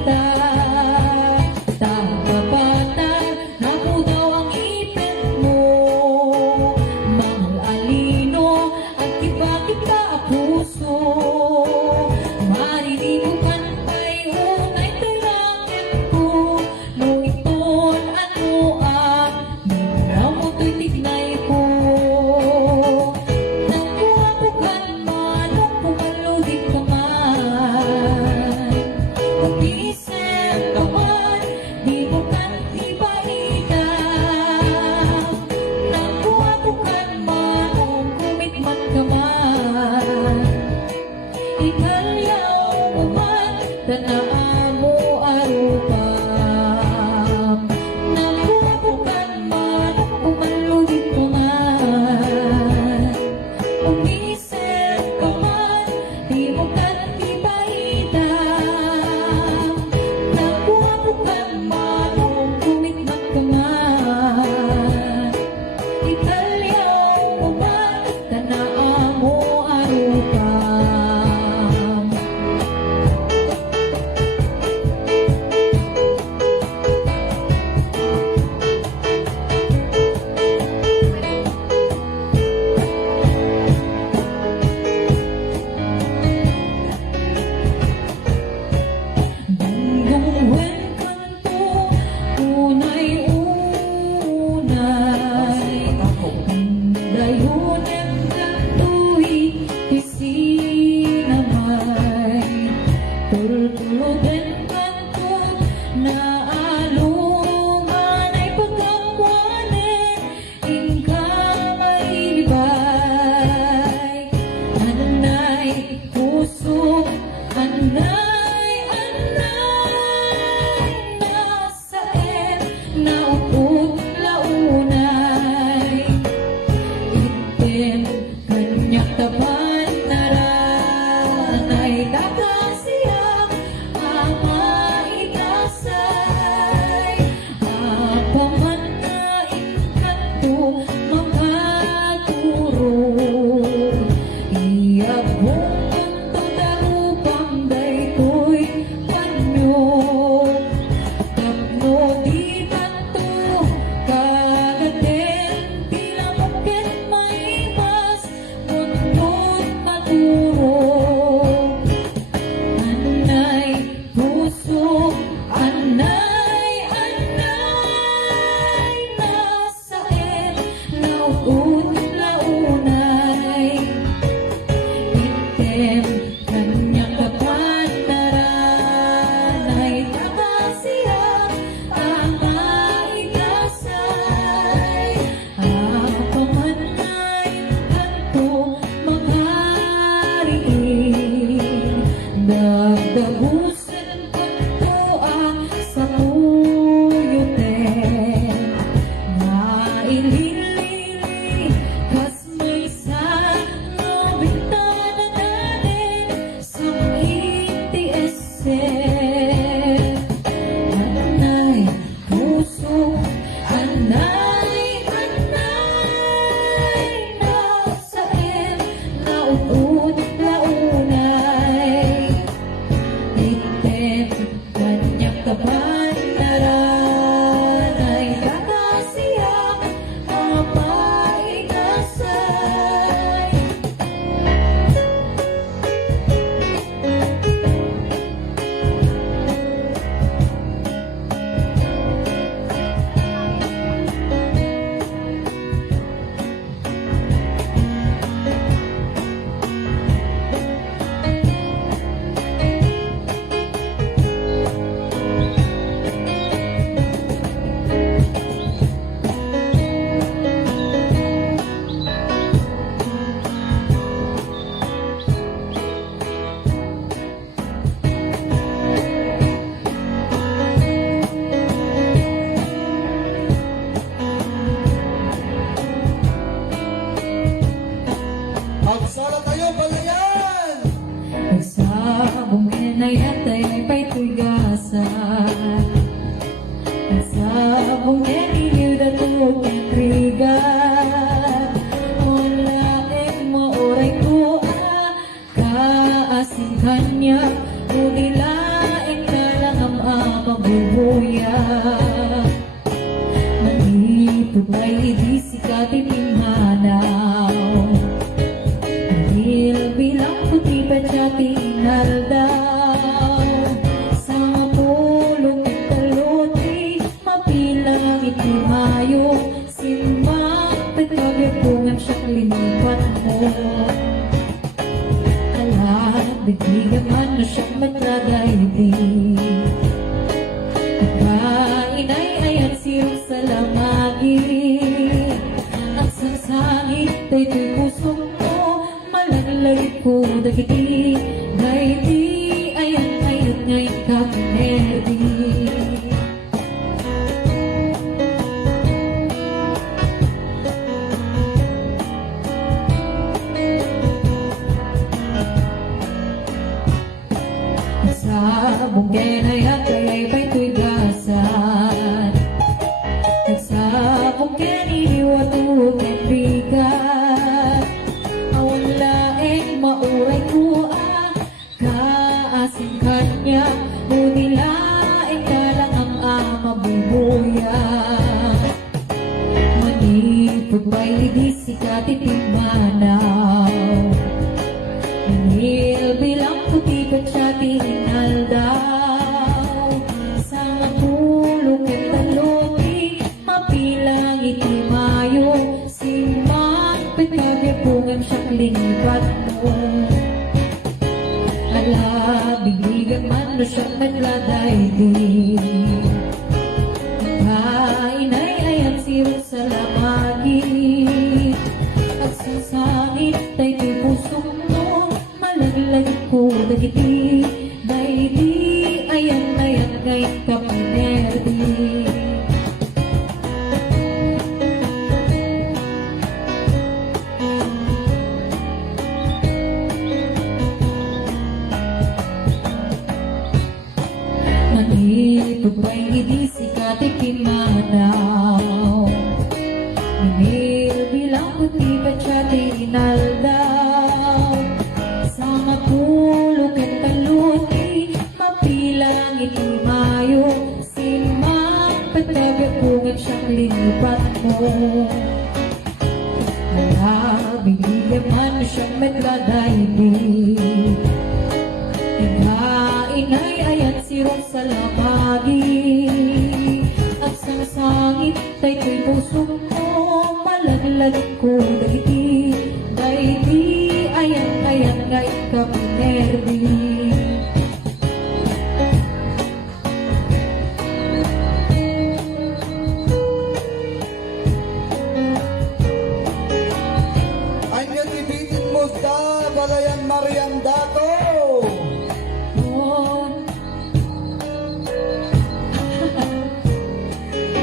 kita. Tama bata, naku daw ang ipin mo. Mahal alino, ang kiba-kiba puso. Marinibukan kay unay talangin ko. Ngungiton ano ang naraw mo'y tignay ko. Nagbuhabukan man, pumaludin ka man. Mag-isip ka man, di mo kan ibaita. Nagbuhabukan man, kumitman ka man. Ikalyaw mo man, tanaan mo arupam. Nagbuhabukan man, pumaludin ka man. Umisip ka man, di mo kan ibaita. Nagbuhabukan man, kumitman ka man. Ikalyaw mo man, tanaan mo arupam. Dungdungwen kanto, unay-unay. Dayunin kanto'y isinamay. Tultuluden kanto, naalungan ay pagkakwanin. Ingkang maibay, anay puso, anay, nasa naupot launay. Itim kanyak taban naranay, kakasiyang ama itasay. Apaman na inkanto makaturo. Iyabong kanto darupang daytoy panyo. Tapno di kanto kagatin, pilamukin may mas mundot maturo. Anay puso, anay, nasain, nauut launay. Itim kanyang kapan naranay, kakasiyang ama itasay. Apaman ay kanto maghariin. Dagdagusan kanto ang sa tuyuten. Naililili kas may no bintana natin sa itiesen. Anay puso, anay, nasain, nauut launay. Itim kanyak kapan naranay, kakasiyang ama itasay. Magsara tayo, palayan! Nagsabong enayatay pa'y tugasan. Nagsabong enilid at ukenriga. Wala mauray ko kaasing kanya. Ulilain ka lang ang mabubuya. Manipod ay di sikat itinghanaw, dahil bilang puti pa siya tinaldaw. Sa mapulong at taluti, mapilang itimayo, simbang pagkagyapungan siya linipat mo. Bigyan man na siyang maglagay din, kain ay ayan sirong sa lamagi. At sa sangit ay ito'y puso ko, malaglag ko dagiti. Dahil di ayan ayan ngayon ka pinerdi. Sabong kenayat ay pa'y tuigasan, nagsabong keniliwatog at bigat. Awan laeng mauray ko kaasing kanya, ngunit laeng ka lang ang mabubuya. Manipod ba'y di sikat itimanaw, bilang puti pa siya tinaldaw. Sa matulog at taluti, mapilang itimayo, simbang pagkagyapungan siya linipat mo. Ala, bigligan man na siyang nagladay din, kain ay ayan sirong sa lamagi. At sa sangit ay di puso mo, malaglag ko dagiti. Dahil di ayan ayan ngayon ka pinerdi. Manipod ba'y di sikat itimanaw, bilang puti pa siya tinaldaw. Sa matulog at taluti, mapilang itimayo, simbang pagkagyapungan siyang linipat mo. Ala, bigyan man na siyang magladay din, kain ay ayan sirong sa lamagi. At sa sangit ay ito'y puso mo, malaglag ko dagiti. Dahil di ayan ayan ngayon ka pinerdi. Anya ibitin mo sa Balayan Marian Dato.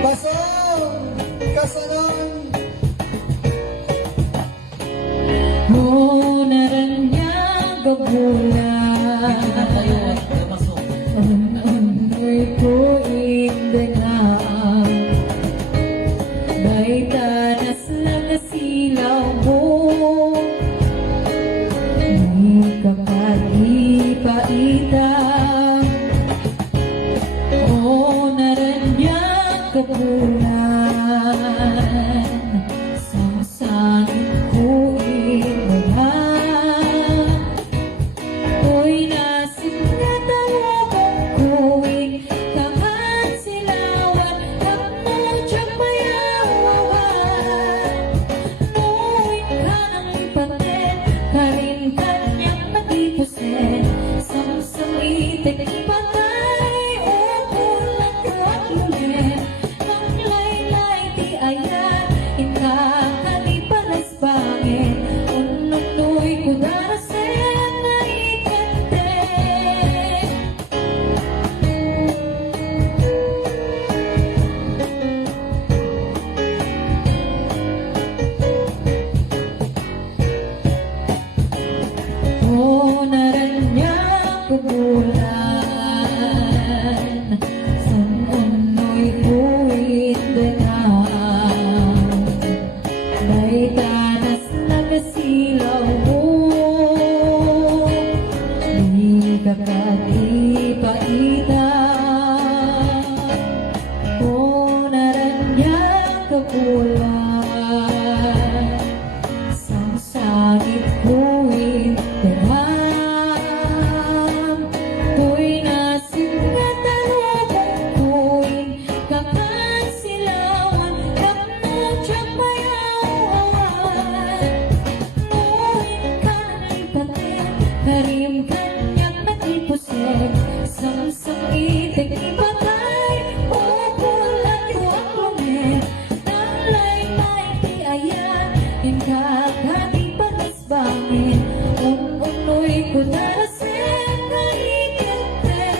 Basang kasanan. Naranyang gabulan, ano'y ko indangan, ba'y tanas lang na silaw mo, di ka pa di paitang. Naranyang gabulan, sangsanit ko darasem na ikete.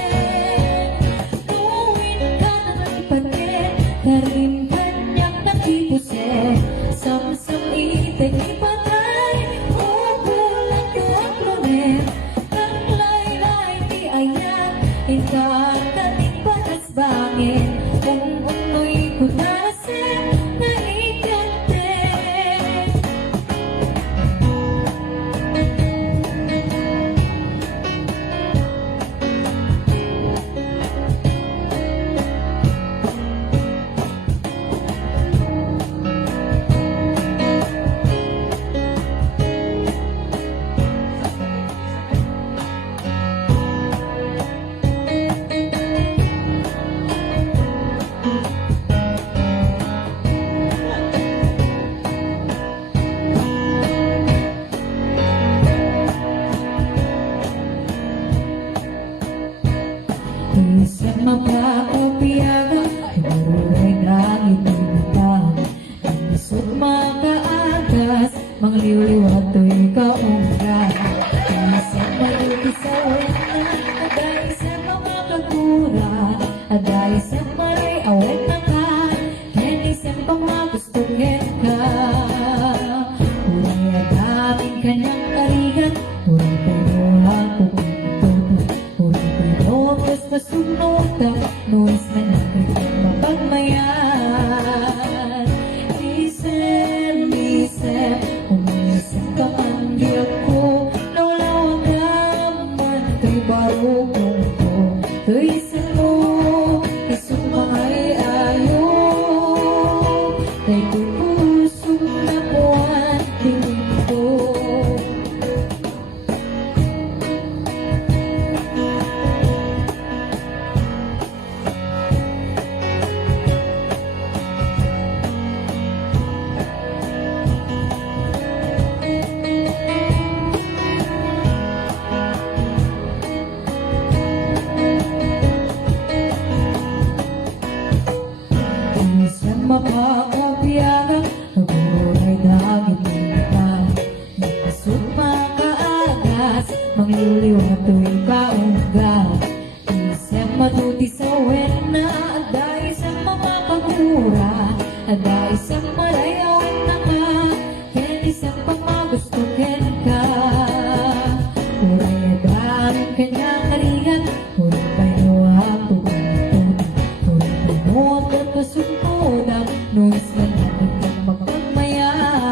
Tuwin ka naman ipagin, karin kanyak nakipuse. Samsam itik ipatay, upulan ko ang lunes. Kang laylay di ayan, ikat kating patas bangin. Kung uno'y kudarasem na ikete. Isip magkakapiyaga, inuruloy na itinatang. Isip makaagas, mga liwliwat to'y kaunggan. Isip mag-upisaw na, aday sa mga kagura. Aday sa maray awet na ka, yan isip pang magustuhin ka. Uray adaming kanyang karigan, uray pero ako Oras masunutan, nuis na nakikita mapagmayan. Isem, umisip ka ang diyak ko. Naulawag naman, to'y barukong ko. To'y isip mo, isip mangay ayo. To'y pusong nakuhan, tingin ko. Isang mapakapiyaga, nagulay dagit nilita. Nakasot makaagas, mangliliwa to'y kaunggat. Isang matuti sa wena, aday sa mamakagura. Aday sa malayawin na ka, ken isang pamagustuhin ka. Uray adaming kanyang karigan, uray payuha pupuntunan. Uray panuot at kasupunan, nuis na natin ang magpagmayan.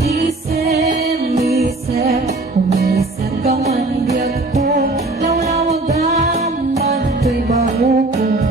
Isem, umisip ka man diyak ko. Lawlawag naman, to'y barukong